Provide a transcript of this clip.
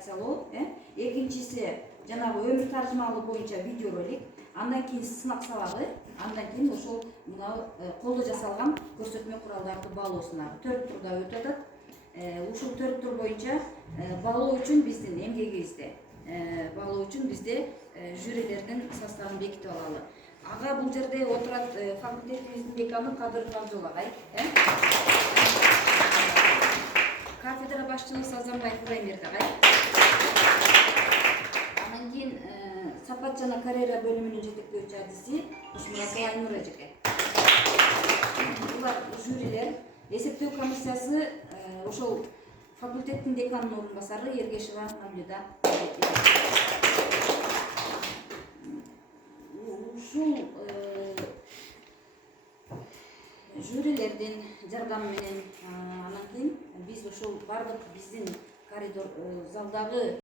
трансляциялоо, экинчиси жанагы өмүр таржымалуу боюнча видео ролик, андан кийин сынак сабагы, андан кийин ошол мына колдо жасалган көрсөтмө куралдарды баалоосуна 4 турда өтүп атат. Ушул 4 тур боюнча баалоо үчүн биздин эмгегибизде, баалоо үчүн бизде жюрилердин составын бекитип алалы. Ага бул жерде отурат факультетибиздин деканы Кадыр Фазыл агай, кафедра башчыбыз Азамбаев Раймирд агай. Андан кийин сапат жана карьера бөлүмүнүн жетектөөчү адиси Ушмуратова Айнур эжеке. Булар жюрилер. Эсептөө комиссиясы ошол факультеттин деканынын орун басары Ергешева Мавлюда. Ушул жюрилердин жардамы менен анан кийин биз ошол бардык биздин коридор залдагы